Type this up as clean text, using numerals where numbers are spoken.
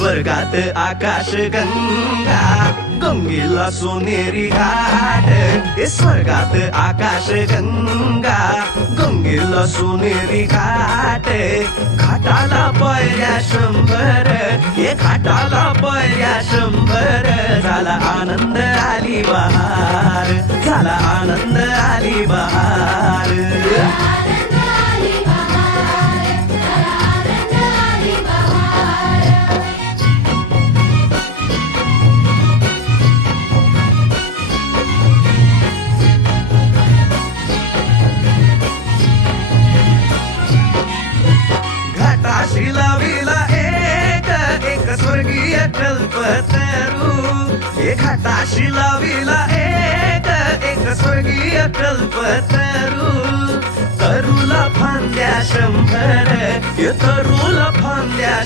स्वर्गात आकाश गंगा गंगेला सोनेरी घाट स्वर्गात आकाश गंगा गंगेला सोनेरी घाट घाटाला पायऱ्या 100 हे घाटाला पायऱ्या 100 झाला आनंद आली बहार झाला आनंद आली बहार घाटाशी लाविला एक स्वर्गीय कल्पतरू हे घाटाशी लाविला एक स्वर्गीय कल्पतरू तरुला फांद्या 100 तरुला फांद्या